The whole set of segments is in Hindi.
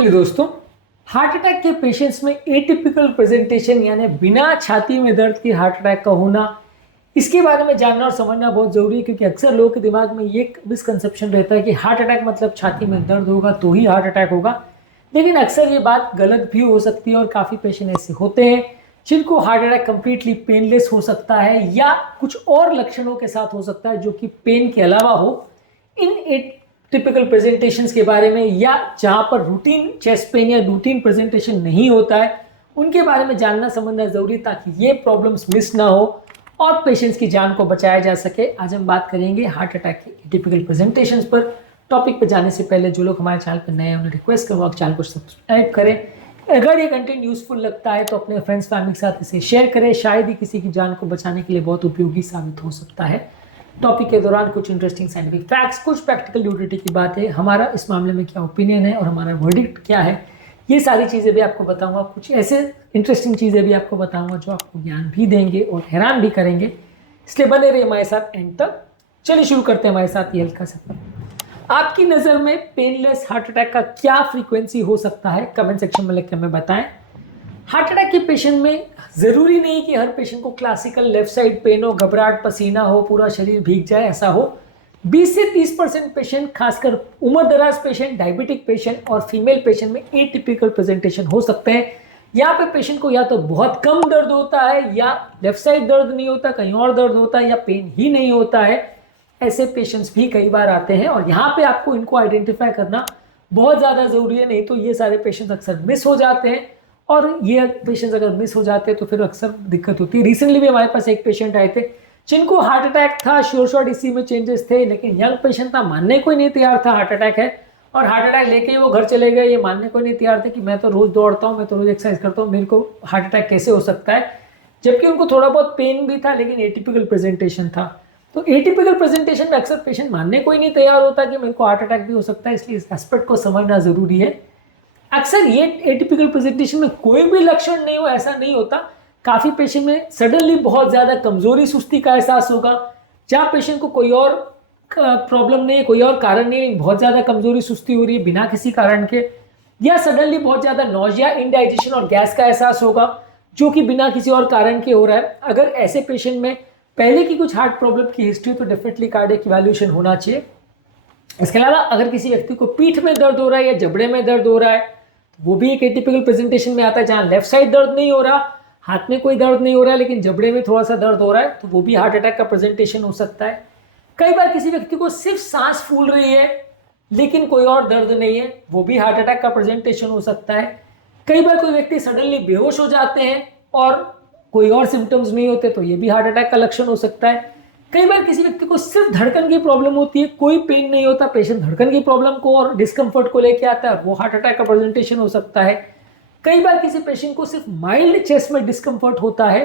हेलो दोस्तों, हार्ट अटैक के पेशेंट्स में एटिपिकल प्रेजेंटेशन यानी बिना छाती में दर्द के हार्ट अटैक का होना, इसके बारे में जानना और समझना बहुत जरूरी है। क्योंकि अक्सर लोगों के दिमाग में ये मिसकंसेप्शन रहता है कि हार्ट अटैक मतलब छाती में दर्द होगा तो ही हार्ट अटैक होगा। लेकिन अक्सर ये बात गलत भी हो सकती है और काफ़ी पेशेंट ऐसे होते हैं जिनको हार्ट अटैक कंप्लीटली पेनलेस हो सकता है या कुछ और लक्षणों के साथ हो सकता है जो कि पेन के अलावा हो। इन टिपिकल प्रेजेंटेशंस के बारे में या जहां पर रूटीन चेस्ट पेन या रूटीन प्रेजेंटेशन नहीं होता है उनके बारे में जानना समझना जरूरी, ताकि ये प्रॉब्लम्स मिस ना हो और पेशेंट्स की जान को बचाया जा सके। आज हम बात करेंगे हार्ट अटैक की टिपिकल प्रेजेंटेशंस पर। टॉपिक पर जाने से पहले जो लोग हमारे चैनल पर नए हैं उन्हें रिक्वेस्ट करूँगा चैनल को सब्सक्राइब करें। अगर ये कंटेंट यूजफुल लगता है तो अपने फ्रेंड्स फैमिली के साथ इसे शेयर करें, शायद ही किसी की जान को बचाने के लिए बहुत उपयोगी साबित हो सकता है। टॉपिक के दौरान कुछ इंटरेस्टिंग साइंटिफिक फैक्ट्स, कुछ प्रैक्टिकल यूटिलिटी की बात है, हमारा इस मामले में क्या ओपिनियन है और हमारा वर्डिक्ट क्या है, ये सारी चीज़ें भी आपको बताऊंगा। कुछ ऐसे इंटरेस्टिंग चीज़ें भी आपको बताऊंगा जो आपको ज्ञान भी देंगे और हैरान भी करेंगे, इसलिए बने रहिए हमारे साथ एंड तक। चलिए शुरू करते हैं हमारे साथ ये हल्का सा। आपकी नज़र में पेनलेस हार्ट अटैक का क्या फ्रीक्वेंसी हो सकता है, कमेंट सेक्शन में लिख कर हमें बताएं। हार्ट अटैक के पेशेंट में ज़रूरी नहीं कि हर पेशेंट को क्लासिकल लेफ्ट साइड पेन हो, घबराहट, पसीना हो, पूरा शरीर भीग जाए, ऐसा हो। 20 से 30% पेशेंट, खासकर उम्र दराज पेशेंट, डायबिटिक पेशेंट और फीमेल पेशेंट में एटिपिकल प्रेजेंटेशन हो सकते हैं। यहाँ पे पेशेंट को या तो बहुत कम दर्द होता है या लेफ्ट साइड दर्द नहीं होता, कहीं और दर्द होता है या पेन ही नहीं होता है। ऐसे पेशेंट्स भी कई बार आते हैं और यहाँ पे आपको इनको आइडेंटिफाई करना बहुत ज़्यादा ज़रूरी है, नहीं तो ये सारे पेशेंट्स अक्सर मिस हो जाते हैं और ये पेशेंट्स अगर मिस हो जाते हैं तो फिर अक्सर दिक्कत होती है। रिसेंटली भी हमारे पास एक पेशेंट आए थे जिनको हार्ट अटैक था, श्योर शॉट इसी में चेंजेस थे, लेकिन यंग पेशेंट था, मानने को ही नहीं तैयार था हार्ट अटैक है, और हार्ट अटैक लेके ही वो घर चले गए। ये मानने को नहीं तैयार थे कि मैं तो रोज़ दौड़ता हूँ, मैं तो रोज़ एक्सरसाइज करता हूँ, मेरे को हार्ट अटैक कैसे हो सकता है, जबकि उनको थोड़ा बहुत पेन भी था लेकिन एटिपिकल प्रेजेंटेशन था। तो एटिपिकल प्रेजेंटेशन में अक्सर पेशेंट मानने को ही नहीं तैयार होता कि मेरे को हार्ट अटैक भी हो सकता है, इसलिए इस एस्पेक्ट को समझना जरूरी है। अक्सर ये एटिपिकल प्रेजेंटेशन में कोई भी लक्षण नहीं हो ऐसा नहीं होता। काफ़ी पेशेंट में सडनली बहुत ज़्यादा कमजोरी, सुस्ती का एहसास होगा, जहाँ पेशेंट को कोई और प्रॉब्लम नहीं है, कोई और कारण नहीं है, बहुत ज़्यादा कमजोरी सुस्ती हो रही है बिना किसी कारण के, या सडनली बहुत ज़्यादा नॉजिया, इंडाइजेशन और गैस का एहसास होगा जो कि बिना किसी और कारण के हो रहा है। अगर ऐसे पेशेंट में पहले की कुछ हार्ट प्रॉब्लम की हिस्ट्री तो डेफिनेटली कार्डियक इवैल्यूएशन होना चाहिए। इसके अलावा अगर किसी व्यक्ति को पीठ में दर्द हो रहा है या जबड़े में दर्द हो रहा है तो वो भी एक एटिपिकल प्रेजेंटेशन में आता है। जहां लेफ्ट साइड दर्द नहीं हो रहा, हाथ में कोई दर्द नहीं हो रहा है, लेकिन जबड़े में थोड़ा सा दर्द हो रहा है, तो वो भी हार्ट अटैक का प्रेजेंटेशन हो सकता है। कई बार किसी व्यक्ति को सिर्फ सांस फूल रही है लेकिन कोई और दर्द नहीं है, वो भी हार्ट अटैक का प्रेजेंटेशन हो सकता है। कई बार कोई व्यक्ति सडनली बेहोश हो जाते हैं और कोई और सिम्टम्स नहीं होते, तो ये भी हार्ट अटैक का लक्षण हो सकता है। कई बार किसी व्यक्ति को सिर्फ धड़कन की प्रॉब्लम होती है, कोई पेन नहीं होता, पेशेंट धड़कन की प्रॉब्लम को और डिस्कम्फर्ट को लेके आता है, वो हार्ट अटैक का प्रेजेंटेशन हो सकता है। कई बार किसी पेशेंट को सिर्फ माइल्ड चेस्ट में डिस्कम्फर्ट होता है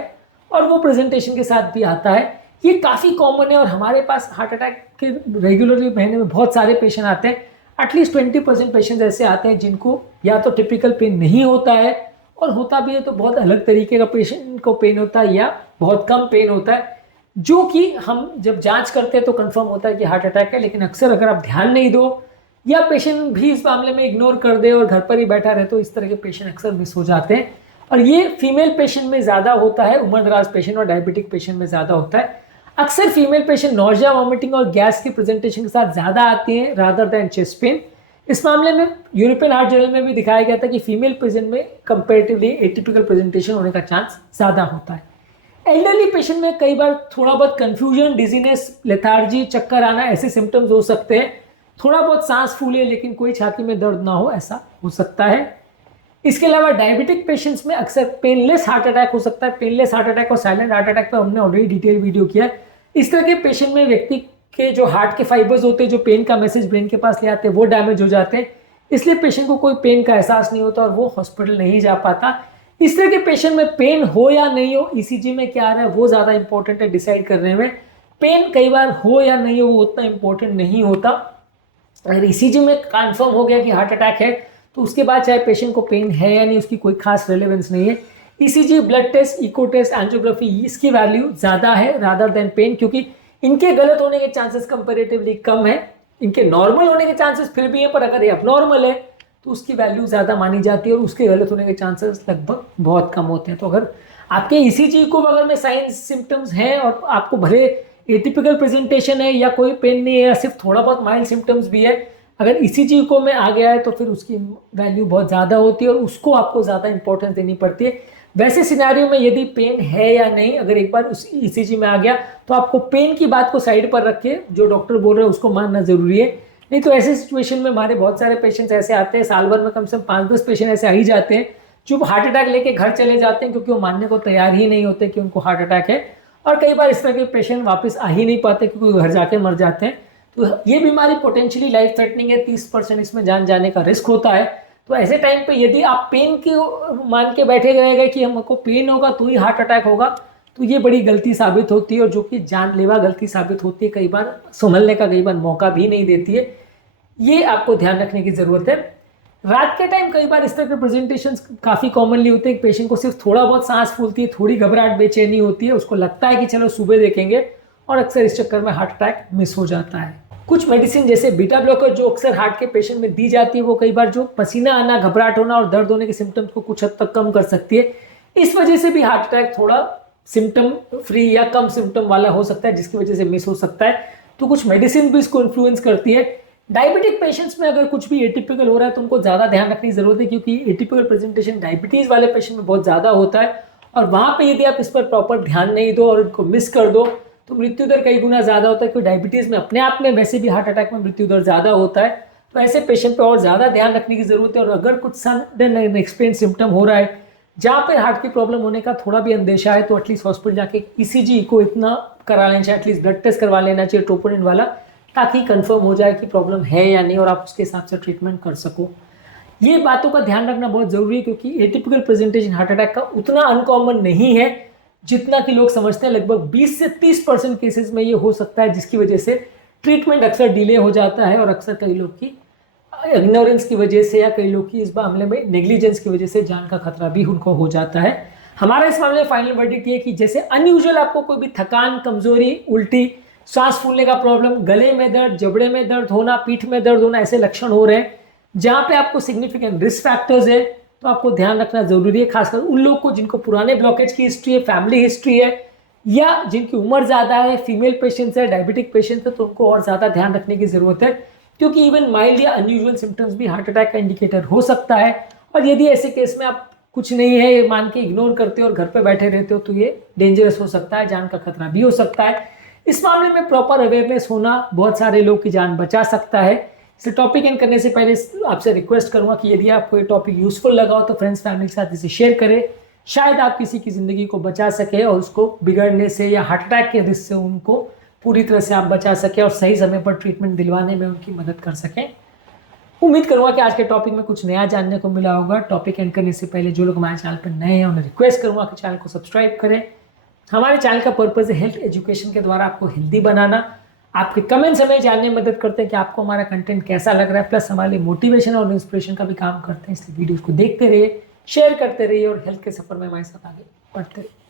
और वो प्रेजेंटेशन के साथ भी आता है। ये काफ़ी कॉमन है और हमारे पास हार्ट अटैक के रेगुलरली महीने में बहुत सारे पेशेंट आते हैं। एटलीस्ट 20% पेशेंट ऐसे आते हैं जिनको या तो टिपिकल पेन नहीं होता है, और होता भी है तो बहुत अलग तरीके का पेशेंट को पेन होता है या बहुत कम पेन होता है, जो कि हम जब जांच करते हैं तो कंफर्म होता है कि हार्ट अटैक है। लेकिन अक्सर अगर आप ध्यान नहीं दो या पेशेंट भी इस मामले में इग्नोर कर दे और घर पर ही बैठा रहे तो इस तरह के पेशेंट अक्सर मिस हो जाते हैं। और ये फीमेल पेशेंट में ज़्यादा होता है, उम्र दराज पेशेंट और डायबिटिक पेशेंट में ज़्यादा होता है। अक्सर फीमेल पेशेंट नॉजिया, वॉमिटिंग और गैस के प्रेजेंटेशन के साथ ज़्यादा आती हैं रादर दैन चेस्ट पेन। इस मामले में यूरोपियन हार्ट जर्नल में भी दिखाया गया था कि फीमेल पेशेंट में कंपेरेटिवली एटिपिकल प्रेजेंटेशन होने का चांस ज़्यादा होता है। एल्डरली पेशेंट में कई बार थोड़ा बहुत कंफ्यूजन, डिजीनेस, लेथार्जी, चक्कर आना ऐसे सिम्टम्स हो सकते हैं। थोड़ा बहुत सांस फूले लेकिन कोई छाती में दर्द ना हो, ऐसा हो सकता है। इसके अलावा डायबिटिक पेशेंट्स में अक्सर पेनलेस हार्ट अटैक हो सकता है। पेनलेस हार्ट अटैक और साइलेंट हार्ट अटैक पर हमने ऑलरेडी डिटेल वीडियो किया है। इस तरह के पेशेंट में व्यक्ति के जो हार्ट के फाइबर्स होते हैं जो पेन का मैसेज ब्रेन के पास ले आते हैं वो डैमेज हो जाते हैं, इसलिए पेशेंट को कोई पेन का एहसास नहीं होता और वो हॉस्पिटल नहीं जा पाता। इस तरह के पेशेंट में पेन हो या नहीं हो, ईसीजी में क्या आ रहा है वो ज़्यादा इंपॉर्टेंट है डिसाइड करने में। पेन कई बार हो या नहीं हो वो उतना इंपॉर्टेंट नहीं होता। अगर ईसीजी में कंफर्म हो गया कि हार्ट अटैक है तो उसके बाद चाहे पेशेंट को पेन है या नहीं उसकी कोई खास रेलेवेंस नहीं है। ECG, blood test, echo test, angiography, इसकी वैल्यू ज़्यादा है रादर देन पेन, क्योंकि इनके गलत होने के चांसेस कंपेरेटिवली कम है। इनके नॉर्मल होने के चांसेस फिर भी हैं, पर अगर ये अब नॉर्मल है तो उसकी वैल्यू ज़्यादा मानी जाती है और उसके गलत होने के चांसेस लगभग बहुत कम होते हैं। तो अगर आपके ईसीजी को अगर में साइंस सिम्टम्स हैं और आपको भले एटिपिकल प्रेजेंटेशन है या कोई पेन नहीं है या सिर्फ थोड़ा बहुत माइल्ड सिम्टम्स भी है, अगर ईसीजी को में आ गया है तो फिर उसकी वैल्यू बहुत ज़्यादा होती है और उसको आपको ज़्यादा इंपॉर्टेंस देनी पड़ती है। वैसे सिनेरियो में यदि पेन है या नहीं, अगर एक बार उस ईसीजी में आ गया तो आपको पेन की बात को साइड पर रख के जो डॉक्टर बोल रहे हैं उसको मानना ज़रूरी है। नहीं तो ऐसे सिचुएशन में हमारे बहुत सारे पेशेंट्स ऐसे आते हैं, साल भर में कम से कम 5-10 पेशेंट ऐसे आ ही जाते हैं जो हार्ट अटैक लेके घर चले जाते हैं क्योंकि वो मानने को तैयार ही नहीं होते कि उनको हार्ट अटैक है। और कई बार इस तरह के पेशेंट वापस आ ही नहीं पाते क्योंकि घर जाके मर जाते हैं। तो ये बीमारी पोटेंशियली लाइफ थ्रेटनिंग है, 30% इसमें जान जाने का रिस्क होता है। तो ऐसे टाइम पे यदि आप पेन के मान के बैठे रहेंगे कि हमको पेन होगा तो ही हार्ट अटैक होगा, तो ये बड़ी गलती साबित होती है और जो कि जानलेवा गलती साबित होती है, कई बार संभलने का कई बार मौका भी नहीं देती है। ये आपको ध्यान रखने की ज़रूरत है। रात के टाइम कई बार इस तरह के प्रेजेंटेशन काफ़ी कॉमनली होते हैं। पेशेंट को सिर्फ थोड़ा बहुत सांस फूलती है, थोड़ी घबराहट बेचैनी होती है, उसको लगता है कि चलो सुबह देखेंगे और अक्सर इस चक्कर में हार्ट अटैक मिस हो जाता है। कुछ मेडिसिन जैसे बीटा ब्लॉकर जो अक्सर हार्ट के पेशेंट में दी जाती है, वो कई बार जो पसीना आना, घबराहट होना और दर्द होने के सिम्टम्स को कुछ हद तक कम कर सकती है। इस वजह से भी हार्ट अटैक थोड़ा सिम्टम फ्री या कम सिम्टम वाला हो सकता है, जिसकी वजह से मिस हो सकता है। तो कुछ मेडिसिन भी इसको इन्फ्लुएंस करती है। डायबिटिक पेशेंट्स में अगर कुछ भी एटिपिकल हो रहा है तो उनको ज़्यादा ध्यान रखने की जरूरत है, क्योंकि एटिपिकल प्रेजेंटेशन डायबिटीज़ वाले पेशेंट में बहुत ज़्यादा होता है और वहाँ पे यदि आप इस पर प्रॉपर ध्यान नहीं दो और इनको मिस कर दो तो मृत्यु दर कई गुना ज़्यादा होता है। क्योंकि डायबिटीज़ में अपने आप में वैसे भी हार्ट अटैक में मृत्यु दर ज़्यादा होता है। तो ऐसे पेशेंट पर और ज़्यादा ध्यान रखने की ज़रूरत है। और अगर कुछ सडन अनएक्सप्लेन सिम्टम हो रहा है जहाँ पे हार्ट की प्रॉब्लम होने का थोड़ा भी अंदेशा है, तो एटलीस्ट हॉस्पिटल जाके ईसीजी को इतना करा लेना चाहिए, एटलीस्ट ब्लड टेस्ट करवा लेना चाहिए ट्रोपोनिन वाला, ताकि कंफर्म हो जाए कि प्रॉब्लम है या नहीं और आप उसके हिसाब से ट्रीटमेंट कर सको। ये बातों का ध्यान रखना बहुत ज़रूरी है क्योंकि एटिपिकल प्रेजेंटेशन हार्ट अटैक का उतना अनकॉमन नहीं है जितना कि लोग समझते हैं। लगभग 20 से 30% केसेस में ये हो सकता है, जिसकी वजह से ट्रीटमेंट अक्सर डिले हो जाता है और अक्सर कई लोग की इग्नोरेंस की वजह से या कई लोग की इस मामले में नेग्लिजेंस की वजह से जान का खतरा भी उनको हो जाता है। हमारा इस मामले में फाइनल वर्डिक्ट ये कि जैसे अनयूजुअल आपको कोई भी थकान, कमजोरी, उल्टी, सांस फूलने का प्रॉब्लम, गले में दर्द, जबड़े में दर्द होना, पीठ में दर्द होना, ऐसे लक्षण हो रहे हैं जहाँ पे आपको सिग्निफिकेंट रिस्क फैक्टर्स है, तो आपको ध्यान रखना जरूरी है। खासकर उन लोग को जिनको पुराने ब्लॉकेज की हिस्ट्री है, फैमिली हिस्ट्री है या जिनकी उम्र ज़्यादा है, फीमेल पेशेंट्स है, डायबिटिक पेशेंट्स है, तो उनको और ज़्यादा ध्यान रखने की ज़रूरत है क्योंकि इवन माइल्ड या अनयूजुअल सिम्टम्स भी हार्ट अटैक का इंडिकेटर हो सकता है। और यदि ऐसे केस में आप कुछ नहीं है ये मान के इग्नोर करते हो और घर पे बैठे रहते हो तो ये डेंजरस हो सकता है, जान का खतरा भी हो सकता है। इस मामले में प्रॉपर अवेयरनेस होना बहुत सारे लोग की जान बचा सकता है। इसे टॉपिक एंड करने से पहले आपसे रिक्वेस्ट करूंगा कि यदि आपको ये टॉपिक यूजफुल लगा हो तो फ्रेंड्स फैमिली के साथ इसे शेयर करें। शायद आप किसी की ज़िंदगी को बचा सके और उसको बिगड़ने से या हार्ट अटैक के रिस्क से उनको पूरी तरह से आप बचा सके और सही समय पर ट्रीटमेंट दिलवाने में उनकी मदद कर सकें। उम्मीद करूंगा कि आज के टॉपिक में कुछ नया जानने को मिला होगा। टॉपिक एंड करने से पहले जो लोग हमारे चैनल पर नए हैं उन्हें रिक्वेस्ट करूंगा कि चैनल को सब्सक्राइब करें। हमारे चैनल का पर्पज़ है हेल्थ एजुकेशन के द्वारा आपको हेल्दी बनाना। आपके कमेंट्स हमें जानने में मदद करते हैं कि आपको हमारा कंटेंट कैसा लग रहा है, प्लस हमारे लिए मोटिवेशन और इंस्पिरेशन का भी काम करते हैं। इसलिए वीडियोज़ को देखते रहिए, शेयर करते रहिए और हेल्थ के सफ़र में हमारे साथ आगे बढ़ते रहिए।